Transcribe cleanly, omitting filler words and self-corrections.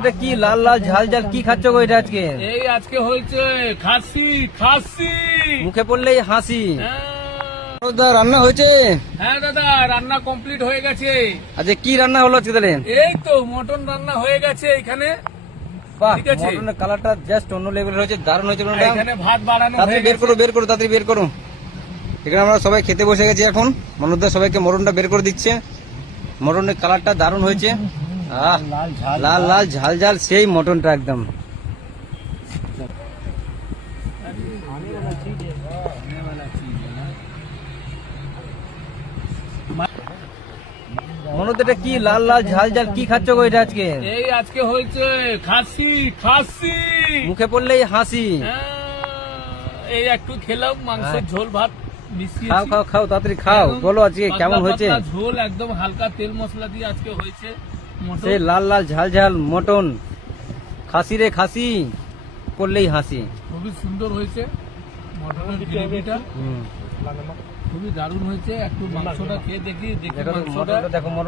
এটা কি লাল লাল ঝাল ঝাল কি খাচ্ছ গো এটা আজকে? এই আজকে হয়েছে খাসি খাসি। মুখে পড়লেই হাসি। হ্যাঁ রান্না হয়েছে? হ্যাঁ দাদা, রান্না কমপ্লিট হয়ে গেছে। আজকে কি রান্না হলো আজকে তাহলে? এই তো মটন রান্না হয়ে গেছে এখানে। বাহ, ঠিক আছে। মটনের কালারটা জাস্ট অন্য লেভেলের হয়েছে, দারুণ হয়েছে। এখানে ভাত বাড়ানো তাড়াতাড়ি হয়ে বের গেছে। করো বের করো তাড়াতাড়ি বের করো। এখানে আমরা সবাই খেতে বসে গেছি এখন। মনোজদা সবাইকে মটনটা বের করে দিচ্ছে। মটনের কালারটা দারুণ হয়েছে। আহ, লাল লাল ঝাল ঝাল সেই মটনটা একদম। মনোজ এটা কি লাল লাল ঝাল ঝাল কি খাচ্ছ গো এটা আজকে? এই আজকে হয়েছে খাসি খাসি। মুখে পড়লেই হাসি। হ্যাঁ, এই একটু খেলাম মাংসের ঝোল ভাত মিশিয়ে। খাও খাও খাও তাড়াতাড়ি খাও, বলো আজকে কেমন হয়েছে? ঝোল একদম হালকা তেল মশলা দিয়ে আজকে হয়েছে মটন। সেই লাল লাল ঝাল ঝাল মটন। খাসি রে খাসি, করলেই হাসি। খুবই সুন্দর হয়েছে মটনের গ্রেভিটা, হুম, খুবই দারুণ হয়েছে। একটু মাংসটা খেয়ে দেখি দেখো তো মাংসটা। মটনটা দেখো, মটন